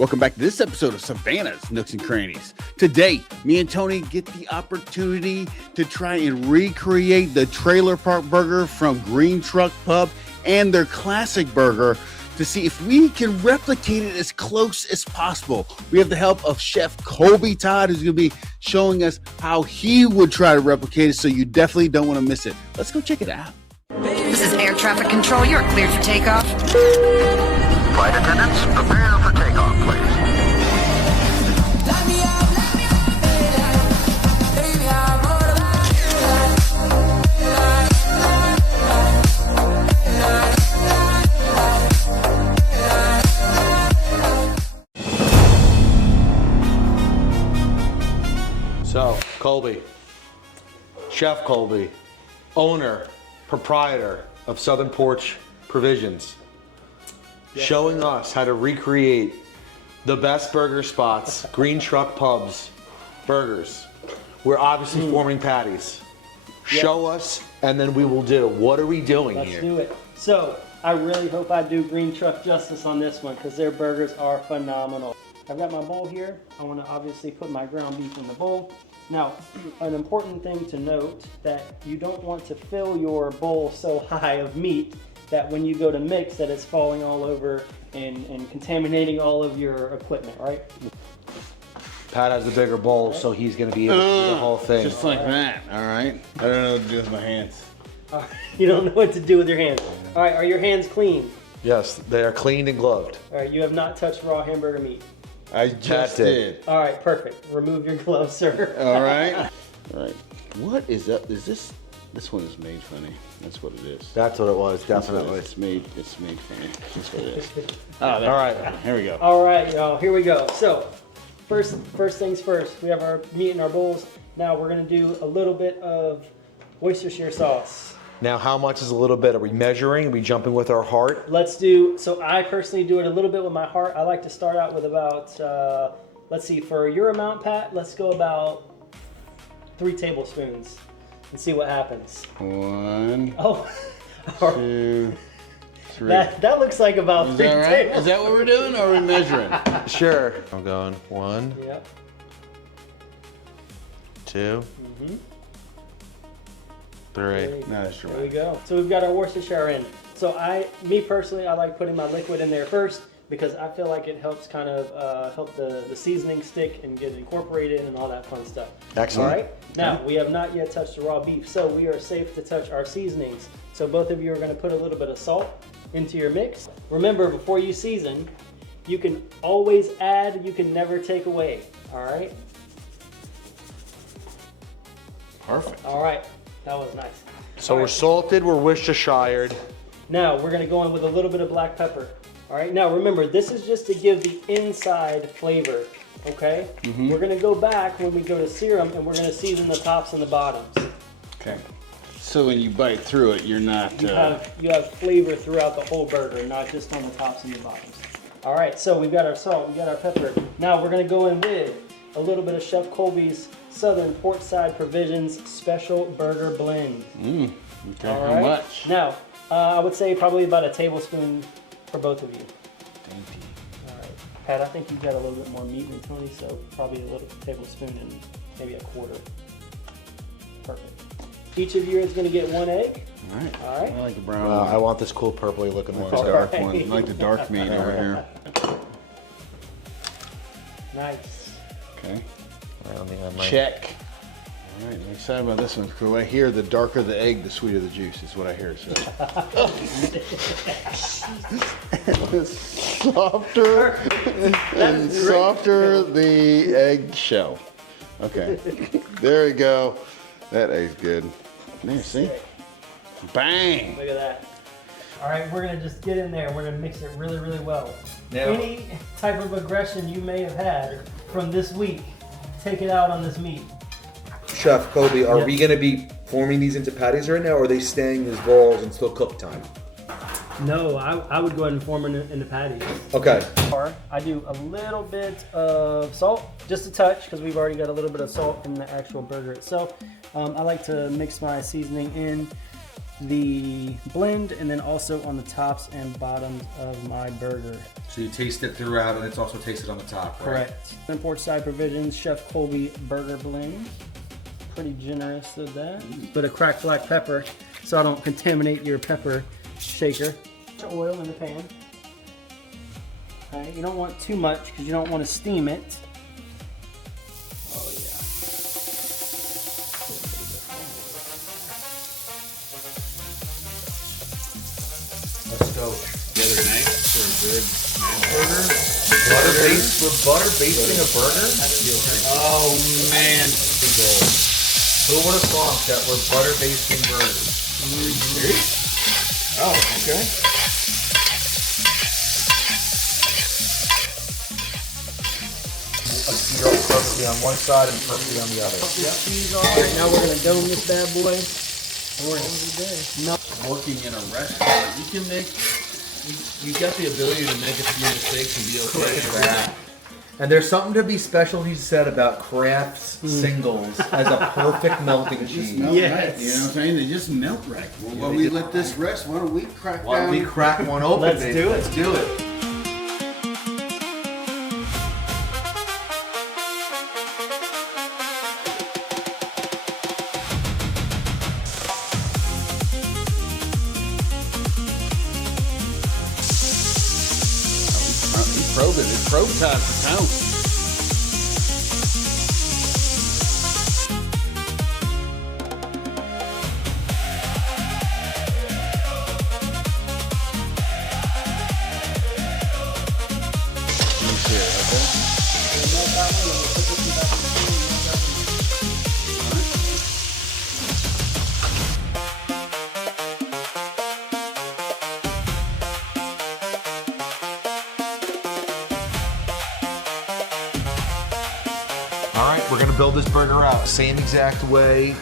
Welcome back to this episode of Savannah's Nooks and Crannies. Today, me and Tony get the opportunity to try and recreate the Trailer Park Burger from Green Truck Pub and their classic burger to see if we can replicate it as close as possible. We have the help of Chef Colby Todd, who's going to be showing us how he would try to replicate it, so you definitely don't want to miss it. Let's go check it out. This is air traffic control. You're cleared for takeoff. Flight attendants, prepare for takeoff, please. So, Colby, Chef Colby, owner, proprietor of Southern Porch Provisions, showing us how to recreate the best burger spots, Green Truck Pub's burgers. We're obviously forming patties. Show us, and then we will do. What are we doing here? Let's do it. So, I really hope I do Green Truck justice on this one because their burgers are phenomenal. I've got my bowl here. I want to obviously put my ground beef in the bowl. Now, an important thing to note that you don't want to fill your bowl so high of meat that when you go to mix that it's falling all over and contaminating all of your equipment, right? Pat has the bigger bowl, so he's going to be able to do the whole thing. Just like that, all right? I don't know what to do with my hands. You don't know what to do with your hands. All right, are your hands clean? Yes, they are cleaned and gloved. All right, you have not touched raw hamburger meat. I just did. did. All right, perfect. Remove your gloves, sir. All right. All right. What is up? Is this one is made funny. That's what it is. That's what it was, definitely. It's made funny. That's what it is. All right. Here we go. All right, y'all, here we go. So, first things first, we have our meat in our bowls. Now we're gonna do a little bit of Worcestershire sauce. Now, how much is a little bit? Are we measuring? Are we jumping with our heart? Let's do, so I personally do it a little bit with my heart. I like to start out with about, let's see, for your amount, Pat, let's go about 3 tablespoons and see what happens. 1, Oh, 2, 3. that looks like about Is 3 that right? tablespoons. Is that what we're doing, or are we measuring? Sure. I'm going 1, Yep. 2, 3. That's There we right. go. So we've got our Worcestershire in. So me personally, I like putting my liquid in there first because I feel like it helps kind of help the seasoning stick and get incorporated and all that fun stuff. Excellent. All right. Now, we have not yet touched the raw beef, so we are safe to touch our seasonings. So both of you are going to put a little bit of salt into your mix. Remember, before you season, you can always add, you can never take away. All right. Perfect. All right. That was nice. So All we're right. salted, we're Worcestershired. Now we're gonna go in with a little bit of black pepper. All right, now remember, this is just to give the inside flavor, okay? We're gonna go back when we go to serum and we're gonna season the tops and the bottoms. Okay. So when you bite through it, you're not. You have flavor throughout the whole burger, not just on the tops and the bottoms. All right, so we've got our salt, we've got our pepper. Now we're gonna go in with a little bit of Chef Colby's Southern Porch-side Provisions Special Burger Blend. Okay. All How right. much? Now, I would say probably about a tablespoon for both of you. Dainty. All right, Pat, I think you've got a little bit more meat than Tony, so probably a little tablespoon and maybe a quarter. Perfect. Each of you is going to get 1 egg. All right. All right. I like the brown I one. want this cool purpley looking I one. like the dark All one. I right. like the dark meat over here. Nice. Okay. Around the end, like- Check. All right, I'm excited about this one because I hear the darker the egg, the sweeter the juice is what I hear. So. The softer and softer the egg shell. Okay, there we go. That egg's good. There, see? Bang! Look at that. All right, we're going to just get in there. We're going to mix it really, really well. Now- Any type of aggression you may have had from this week, take it out on this meat. Chef Colby, are Yes. we going to be forming these into patties right now, or are they staying as balls until cook time? No, I would go ahead and form it into patties. Okay. I do a little bit of salt, just a touch, because we've already got a little bit of salt in the actual burger itself. I like to mix my seasoning in the blend and then also on the tops and bottoms of my burger. So you taste it throughout, and it's also tasted on the top, right? Correct. Southern Porch-side Provisions Chef Colby burger blend. Pretty generous of that. Bit of cracked black pepper so I don't contaminate your pepper shaker. Oil in the pan. Alright, you don't want too much because you don't want to steam it. Oh yeah. Let's go. The other night for a good smash burger. We're butter basting a burger? Oh man. Who would have thought that we're butter basting burgers? Oh, okay. A syrup perfectly on one side and perfectly on the other. Alright, now we're gonna dome this bad boy. And we're gonna Working in a restaurant, you can make. You got the ability to make a few mistakes and be okay with that. And there's something to be specialty said about Kraft's singles as a perfect melting cheese. Melt Yes. right, you know what I'm saying? They just melt right. Well, while we let this rest, why don't we crack Why don't down? we crack one open? Let's baby? do it. Let's do it. Probe it. It's probe time for town. All right, we're gonna build this burger out. Same exact way.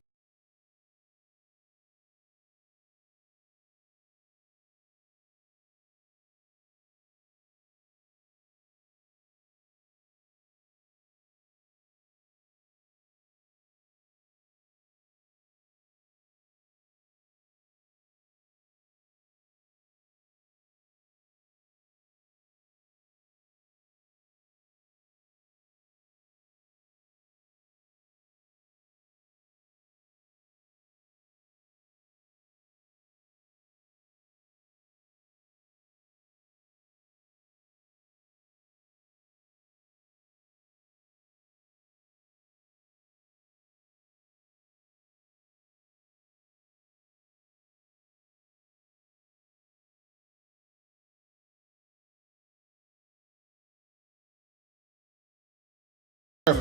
All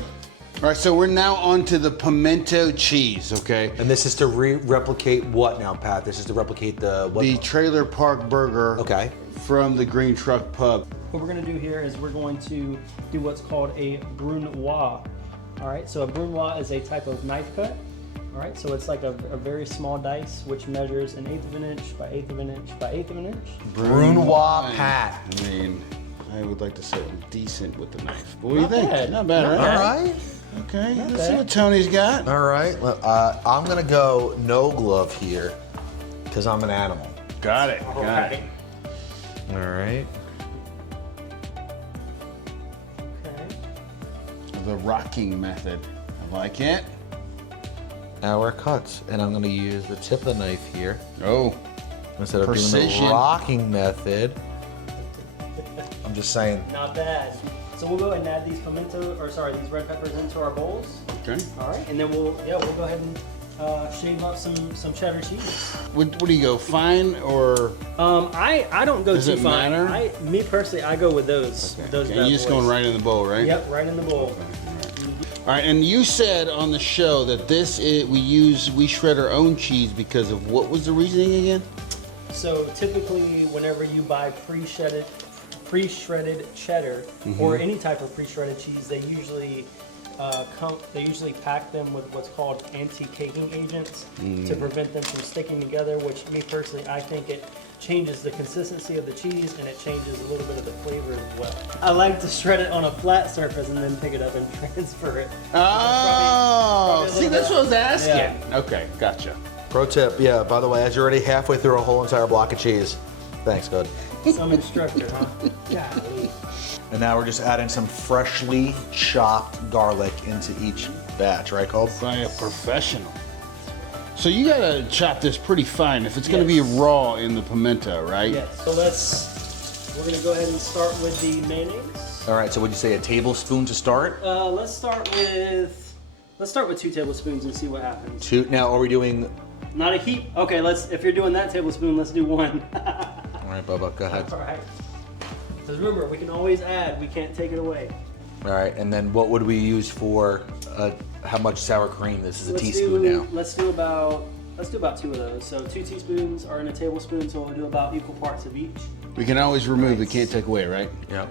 right, so we're now on to the pimento cheese, okay? And this is to replicate what now, Pat? This is to replicate the what? The trailer park burger Okay. from the Green Truck Pub. What we're gonna do here is we're going to do what's called a brunoise. All right, so a brunoise is a type of knife cut. All right, so it's like a very small dice which measures 1/8 of an inch by 1/8 of an inch by 1/8 of an inch. Brunoise Pat. I mean, I would like to say I'm decent with the knife. But what do you Not think? bad. Not bad, Not right? bad. All right. Okay, Not let's see bad. what Tony's got. All right. Well, I'm gonna go no glove here because I'm an animal. Got it. Got it. All right. Okay. The rocking method. I like it. Now we're cuts, and I'm gonna use the tip of the knife here Oh, instead of doing Precision. the rocking method. I'm just saying. Not bad. So we'll go ahead and add these these red peppers into our bowls. okay. All right, and then we'll go ahead and shave up some cheddar cheese. What do you go, fine or? I don't go Does too it fine. matter? Me personally, I go with those. Those Okay, bad you're just boys. going right in the bowl, right? Yep, right in the bowl. All right, and you said on the show that we shred our own cheese because of what was the reasoning again? So typically, whenever you buy pre-shredded cheddar Mm-hmm. or any type of pre-shredded cheese, they usually pack them with what's called anti-caking agents to prevent them from sticking together. Which, me personally, I think it changes the consistency of the cheese and it changes a little bit of the flavor as well. I like to shred it on a flat surface and then pick it up and transfer it. Oh, probably a see, little that's bit- what I was asking. Yeah. Okay, gotcha. Pro tip, yeah, by the way, as you're already halfway through a whole entire block of cheese. Thanks, good. Some instructor, huh? Golly. And now we're just adding some freshly chopped garlic into each batch, right, Cole? By a professional. So you gotta chop this pretty fine if it's gonna be raw in the pimento, right? Yes. So we're gonna go ahead and start with the mayonnaise. All right, so would you say a tablespoon to start? Let's start with 2 tablespoons and see what happens. 2, now are we doing? Not a heap. Okay, if you're doing that tablespoon, let's do 1. All right, Bubba, go ahead. All right. Because remember, we can always add. We can't take it away. All right, and then what would we use for how much sour cream? This is a Let's teaspoon do, now. Let's do about 2 of those. So 2 teaspoons are in a tablespoon, so we'll do about equal parts of each. We can always remove, we can't take away, right? Yeah.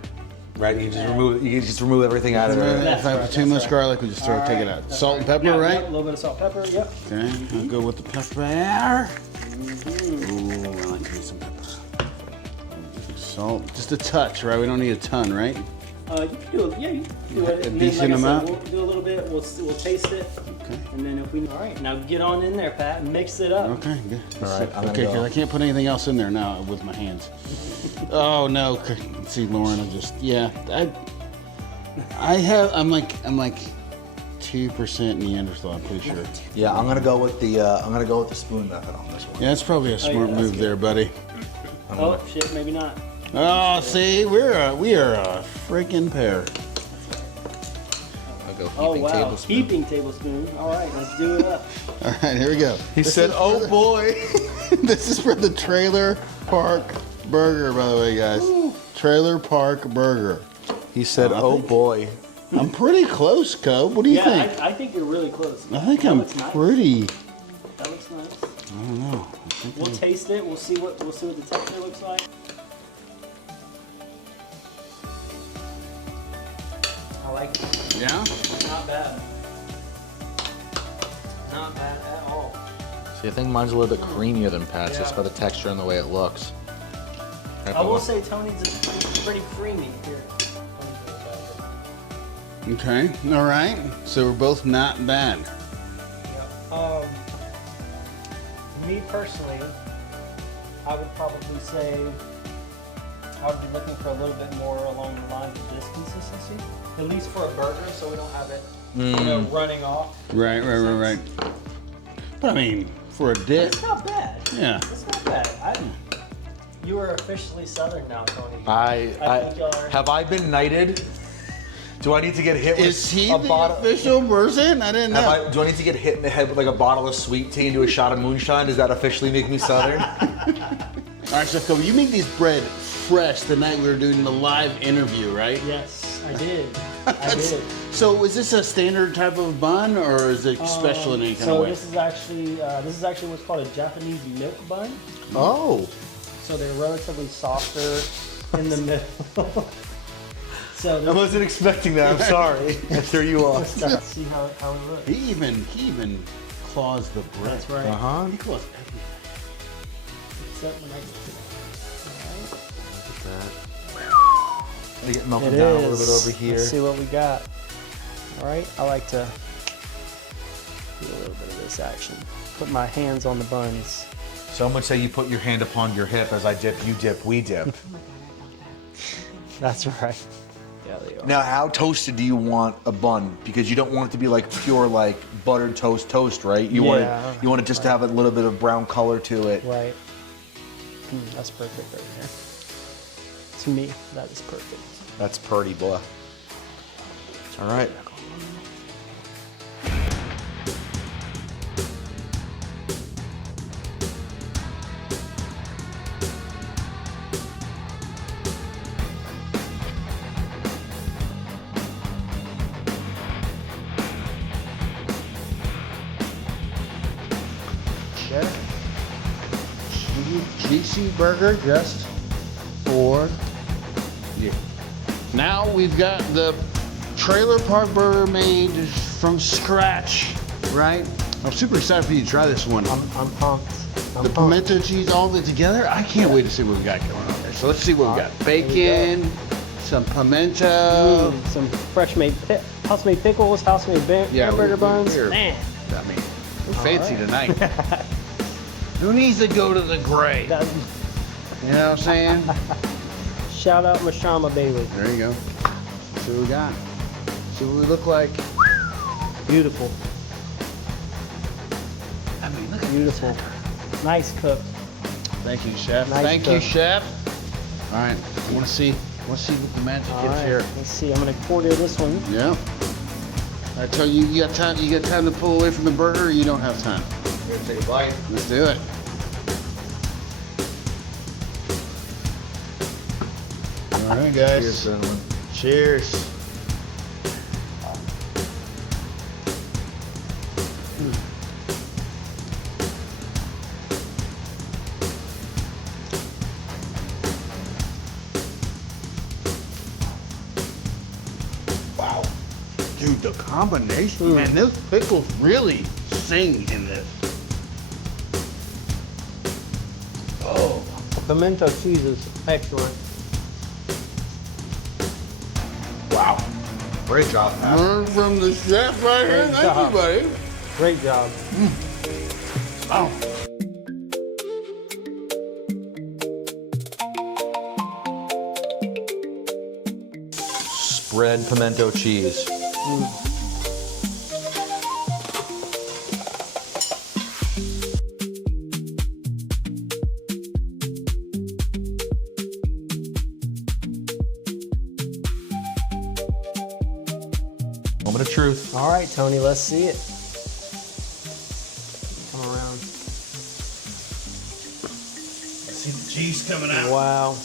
Right, you can just remove everything out of there. If I have too much garlic, we just take it out. Salt and pepper, Yeah, right? A little bit of salt, pepper, yep. Okay, I'll go with the pepper. Ooh, I like me some pepper. Salt, just a touch, right? We don't need a ton, right? You can do it. Yeah, you can do it. A And decent then, amount? We'll do a little bit. We'll taste it. Okay. And then if we, all right, now get on in there, Pat, and mix it up. Okay, good. All right, I'm gonna Okay, go. because I can't put anything else in there now with my hands. Oh no! See, Lauren, I'm like 2% Neanderthal. I'm pretty sure. Yeah, I'm gonna go with the spoon method on this one. Yeah, that's probably a smart that's move good. there, buddy. Oh shit, maybe not. Oh, see, we are a freaking pair. I'll go Oh heaping wow, tablespoon. heaping tablespoon. All right, let's do it up. All right, here we go. He said, "Oh boy." This is for the Trailer Park Burger, by the way, guys. Trailer Park Burger. He said, I "Oh think- boy." I'm pretty close, Cobe. What do you Yeah, think? I think you're really close. I think That I'm looks nice. pretty. That looks nice. I don't know. I think We'll taste it. We'll see what the texture looks like. I like it. Yeah? Not bad. Not bad at all. See, I think mine's a little bit creamier than Pat's, Yeah. just by the texture and the way it looks. I will say Tony's is pretty creamy here. Okay. All right. So we're both not bad. Me personally, I would probably say I would be looking for a little bit more along the lines of this consistency, at least for a burger, so we don't have it, running off. Right. But I mean, for a dip, It's not bad. yeah. It's not bad. You are officially Southern now, Tony. I think y'all are. have I been knighted? Do I need to get hit with Is he a the bottle? official person? I didn't know. Do I need to get hit in the head with like a bottle of sweet tea and do a shot of moonshine? Does that officially make me Southern? All right, so Kobe, you make these bread fresh the night we were doing the live interview, right? Yes, I did. I did. So is this a standard type of bun, or is it special in any kind of So way? this is actually what's called a Japanese milk bun. Oh. So they're relatively softer in the middle. So I wasn't expecting that. I'm sorry. I threw you off. let's see how it looks. He even claws the bread. That's right. Uh-huh. He claws everything. Except when I get to Look at that. Let me get melted it. down a little bit over here. Let's see what we got. All right. I like to do a little bit of this action. Put my hands on the buns. Some would say you put your hand upon your hip. As I dip, you dip, we dip. That's right. Yeah, they are. Now, how toasted do you want a bun? Because you don't want it to be like pure like buttered toast, right? You want it just to have a little bit of brown color to it. Right. That's perfect right there. To me, that is perfect. That's purty, boy. All right. Okay. GC burger just for you. Now we've got the Trailer Park Burger made from scratch, right? I'm super excited for you to try this one. I'm pumped. The pimento cheese, all of it together. I can't wait to see what we got going on there. So let's see what we got. Bacon, some pimento. Some house-made pickles, house-made hamburger buns. we're- Man. I mean, we're fancy tonight. Who needs to go to the grave? That- You know what I'm saying? Shout out Mashama Bailey. There you go. See what we got. See what we look like. Beautiful. I mean, look at Beautiful. Nice cook. Thank you, chef. Nice Thank you, cook. chef. All right, I want to see what the magic All is right, here. let's see. I'm gonna quarter this one. Yeah. I tell you, you got time. You got time to pull away from the burger, or you don't have time. Here, take a bite. Let's do it. All right, guys. Cheers, gentlemen. Cheers. Wow. Dude, the combination, man, those pickles really sing in this. Oh. Pimento cheese is excellent. Wow. Great job, Pat. Learn from the chef right here. Great Thank job. you, buddy. Great job. Wow. Spread pimento cheese. Moment of truth. All right, Tony, let's see it. Come around. See the cheese coming out. Wow.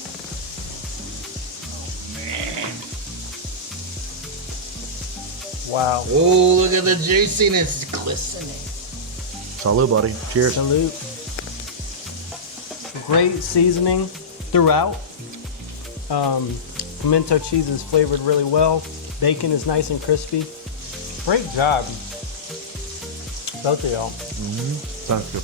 Wow. Oh, look at the juiciness glistening. Salud, buddy. Cheers. Salute. Great seasoning throughout. Pimento cheese is flavored really well. Bacon is nice and crispy. Great job. Both of y'all. Sounds good.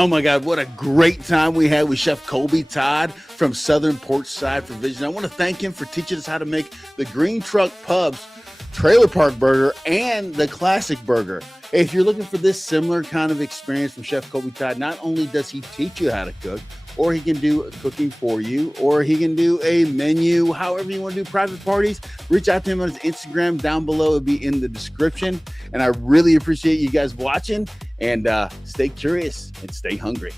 Oh my God, what a great time we had with Chef Colby Todd from Southern Porch-side Provisions. I want to thank him for teaching us how to make the Green Truck Pub's Trailer Park Burger and the Classic Burger. If you're looking for this similar kind of experience from Chef Colby Todd, not only does he teach you how to cook, or he can do cooking for you, or he can do a menu, however you want to do private parties, reach out to him on his Instagram down below. It'll be in the description. And I really appreciate you guys watching, and stay curious and stay hungry.